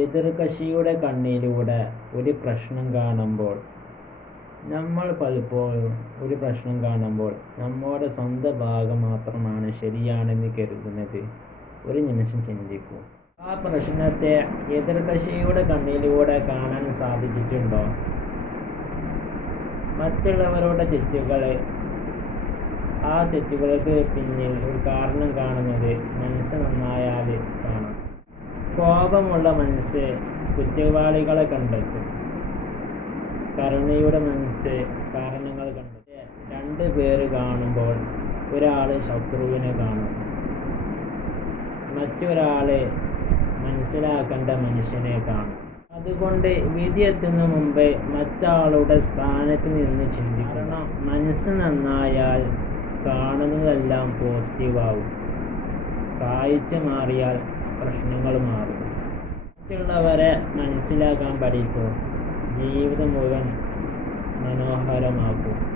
എതിർകക്ഷിയുടെ കണ്ണിലൂടെ ഒരു പ്രശ്നം കാണുമ്പോൾ നമ്മൾ പലപ്പോഴും ഒരു പ്രശ്നം കാണുമ്പോൾ നമ്മുടെ സ്വന്തം ഭാഗം മാത്രമാണ് ശരിയാണെന്ന് കരുതുന്നത്. ഒരു നിമിഷം ചിന്തിക്കൂ. ആ പ്രശ്നത്തെ എതിർകക്ഷിയുടെ കണ്ണിലൂടെ കാണാൻ സാധിച്ചിട്ടുണ്ടോ? മറ്റുള്ളവരുടെ ആ തെറ്റുകൾക്ക് പിന്നിൽ ഒരു കാരണം കാണുന്നത് മനസ്സ് നന്നായാൽ കാണാം. കോപമുള്ള മനസ്സ് കുറ്റവാളികളെ കണ്ടെത്തും. കരുണയുടെ മനസ്സ് കാരണങ്ങൾ കണ്ടെത്തും. രണ്ട് പേര് കാണുമ്പോൾ ഒരാൾ ശത്രുവിനെ കാണും, മറ്റൊരാളെ മനസ്സിലാക്കേണ്ട മനുഷ്യനെ കാണും. അതുകൊണ്ട് വിധി എത്തുന്ന മുമ്പേ മറ്റാളുടെ സ്ഥാനത്ത് നിന്ന് ചിന്തിക്കും. കാരണം മനസ്സ് നന്നായാൽ കാണുന്നതെല്ലാം പോസിറ്റീവാകും. കാഴ്ച മാറിയാൽ പ്രശ്നങ്ങൾ മാറും. മറ്റുള്ളവരെ മനസ്സിലാക്കാൻ പഠിക്കും. ജീവിതം മുഴുവൻ മനോഹരമാക്കും.